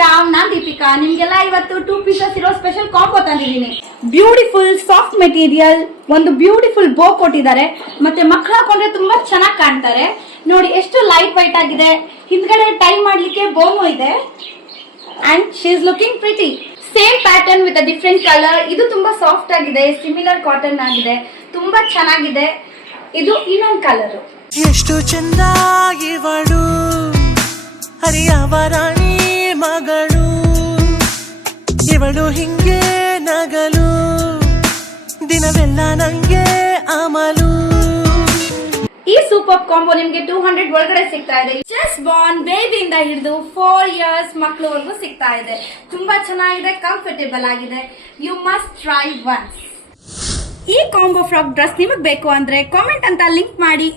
ಶ್ರೀರಾಮ್, ನಾನ್ ದೀಪಿಕಾ. ನಿಮ್ಗೆಲ್ಲ ಇವತ್ತು 2 ಪೀಸಸ್ ಇರೋ ಸ್ಪೆಷಲ್ ಕಾಂಬೋ ತಂದಿದ್ದೀನಿ. ಬ್ಯೂಟಿಫುಲ್ ಸಾಫ್ಟ್ ಮೆಟೀರಿಯಲ್, ಒಂದು ಬ್ಯೂಟಿಫುಲ್ ಬೋ ಕೊಟ್ಟಿದ್ದಾರೆ. ಮತ್ತೆ ಮಕ್ಕಳು ಹಾಕೊಂಡ್ರೆ ತುಂಬಾ ಚೆನ್ನಾಗಿ ಕಾಣ್ತಾರೆ. ನೋಡಿ ಎಷ್ಟು ಲೈಟ್ ವೈಟ್ ಆಗಿದೆ. ಹಿಂದ್ಗಡೆ ಟೈ ಮಾಡ್ಲಿಕ್ಕೆ ಬೋಮು ಇದೆ. And she is looking pretty. Same pattern with a different colour. ಇದು ತುಂಬಾ ಸಾಫ್ಟ್ ಆಗಿದೆ, ಸಿಮಿಲರ್ ಕಾಟನ್ ಆಗಿದೆ, ತುಂಬಾ ಚೆನ್ನಾಗಿದೆ. ಇದು ಇನ್ನೊಂದು ಕಲರ್. ಎಷ್ಟು ಚಂದ ಇವಳು, ಹರಿಯವರಾಣಿ ಮಗಳು, ಇವಳು ಹಿಂಗೆ ನಗಲು, ದಿನವೆಲ್ಲ ನಂಗೆ ಅಮಲು. ಈ ಸೂಪರ್ ಕಾಂಬೋ ನಿಮ್ಗೆ 200 ಒಳಗಡೆ ಸಿಗ್ತಾ ಇದೆ. ಜಸ್ಟ್ ಬಾರ್ನ್ ಬೇಬಿಯಿಂದ ಹಿಡಿದು 4 ಇಯರ್ಸ್ ಮಕ್ಕಳವರೆಗೂ ಸಿಗ್ತಾ ಇದೆ. ತುಂಬಾ ಚೆನ್ನಾಗಿದೆ, ಕಂಫರ್ಟೇಬಲ್ ಆಗಿದೆ. You must try once. ಈ ಕಾಂಬೋ ಫ್ರಾಕ್ ಡ್ರೆಸ್ ನಿಮಗೆ ಬೇಕು ಅಂದ್ರೆ ಕಾಮೆಂಟ್ ಅಂತ ಲಿಂಕ್ ಮಾಡಿ.